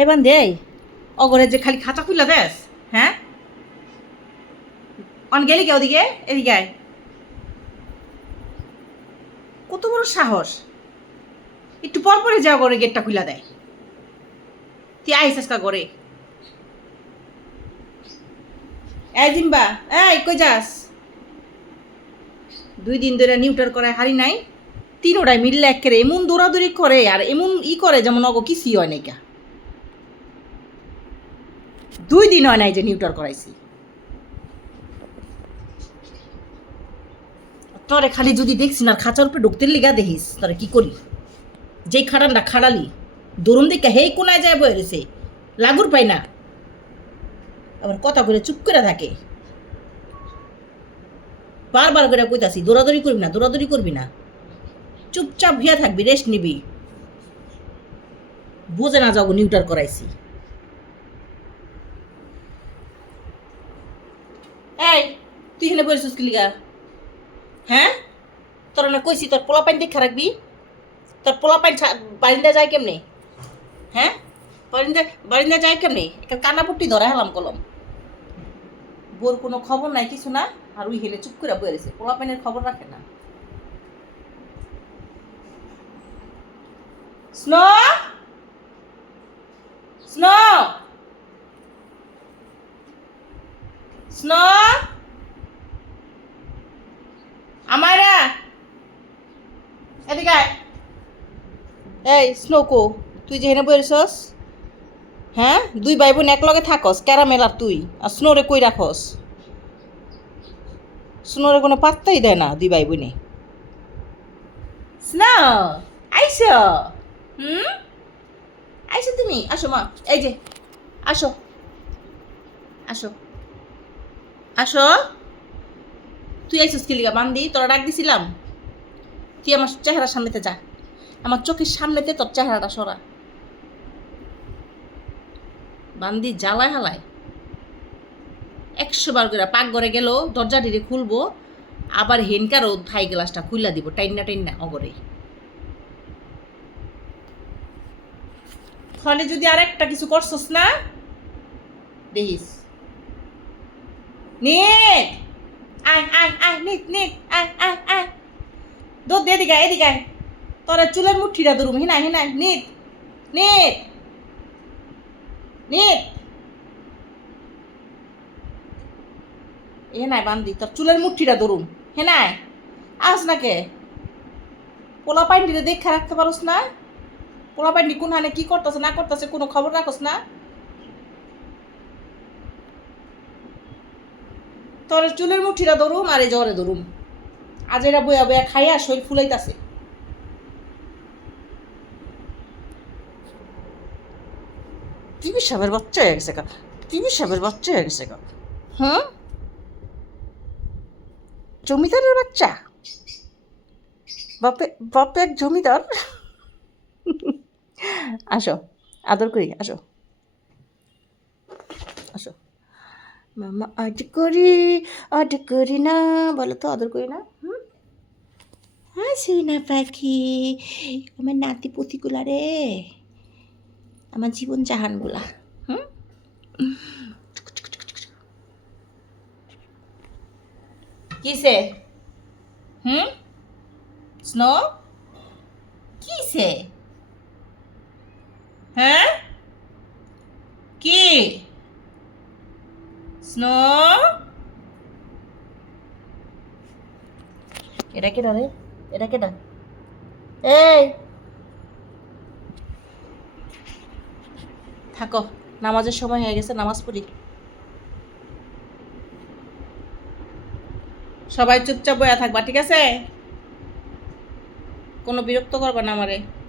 এবার দেই অগরে যে খালি খাঁচা খুলে দেস, হ্যাঁ? অন গেলি কে ওদিকে? এদিকে আয়। কত বড় সাহস! একটু পর পরে যা করে গেটটা খুলে দেয়। তুই আইসিস কা করে? এই জিম্বা, এই কই যাস? 2 দিন ধরে নিউটার করায় হারি নাই। তিনোটাই মিললে একেবারে এমন দৌড়াদৌড়ি করে আর এমন করে যেমন অগো কিছুই হয় নাই কা। 2 দিন হয় নাই যে নিউটার করাইছি। তোরে খালি যদি দেখছি না খাঁচার উপরে ঢুকতে লিগা দেখিস তোরে কি করি। যেই খাটানটা খাড়ালি দরুন দিকে হেই কোনায় যায় বয়ে রয়েছে, লাগুর পাই না, আবার কথা করে চুপ করে থাকে। বারবার করে কইতাছি দৌড়াদৌড়ি করবি না, দৌড়াদৌড়ি করবি না, চুপচাপ ভিয়া থাকবি, রেস্ট নিবি। বোঝে না যাবো নিউটার করাইছি। এই তুই এখানে বলছিস কি লিগা? হ্যাঁ, তোর না কইছি তোর পোলা পাইন দেখা রাখবি। তোর পোলা পাইন বারিন্দা যায় কেমনে? হ্যাঁ, বারিন্দা বারিন্দা যায় কেমনে? একটা কান্নাপুটি ধরা হেলাম কলম। বোর কোনো খবর নাই কিছু না, আর ওই হেলে চুপ করে বয়ে রয়েছে, পোলা পাইনের খবর রাখে না। স্নো, স্নো, স্নো, আমারা এদিকে আয়। এই স্নোকো, তুই যে হেনে বইরছস, হ্যাঁ? 2 ভাই বোন এক লগে থাকস, ক্যারামেল আর তুই, আর স্নোরে কই রাখস? স্নোরে কোনো পাত্তাই দেয় না 2 ভাই বোনে। স্নো, আইসো? হুম, আইসো তুমি? আসো মা, এই যে আসো, আসো, আসো। তুই আইসস কি লিগা বান্দি? তোরা ডাক দিছিলাম? তুই আমার চেহারার সামনেতে যা, আমার চোখের সামনেতে তোর চেহারাটা সরা। বান্দি জ্বালায় হালায় 100 বার করে পাক ঘরে গেল, দরজা ঢিরে খুলবো, আবার হেনকারও থাই গ্লাসটা খুইলা দিব টাইন্না টাইন্না অগরে। ফলে যদি আর একটা কিছু করছস না দেখিস। নিক, আয় আয় আয়, নিক নিক, আয় আয় আয়, দুধ দে, এদিকে এদিকে। তোরা চুলের মুঠিটা ধরুম, হিনাই হিনাই, নিক নিক নিক, হেনাই বান্দি তোর চুলের মুঠিটা ধরুম, হেনাই আস না কে? পোলা পাইন্ডিরে দেখে রাখতে পারোস না? পোলা পাইন্ডি কোন হানে কি করতেছে না করতেছে কোনো খবর রাখোস না? তোর চুলের মুঠিটা ধরুম আর এই জ্বরে ধরুম। আজ এরা বয়া বয়া খাইয়া শরীর ফুলাইতাছে। টিভি সাহেবের বাচ্চা হয়ে গেছে গা, টিভি সাহেবের বাচ্চা হয়ে গেছে গা। হুম, জমিদারের বাচ্চা, বাপে বাপে এক জমিদার। আসো, আদর করি, আসো আসো। মামা আদ করি না, বলো তো আদর করি না? হুম, হাসি না পাখি, আমার নাতি পুতিগুলা রে, আমার জীবন জাহানগুলা। হুম, কিসে? হুম, স্নো, কিসে? হ্যাঁ, কি স্নো? এটা কেডা রে? এটা কেডা? এই থাকো, নামাজের সময় হয়ে গেছে, নামাজ পড়ি। সবাই চুপচাপ বয়া থাকবা, ঠিক আছে? কোনো বিরক্ত করবা না আমারে।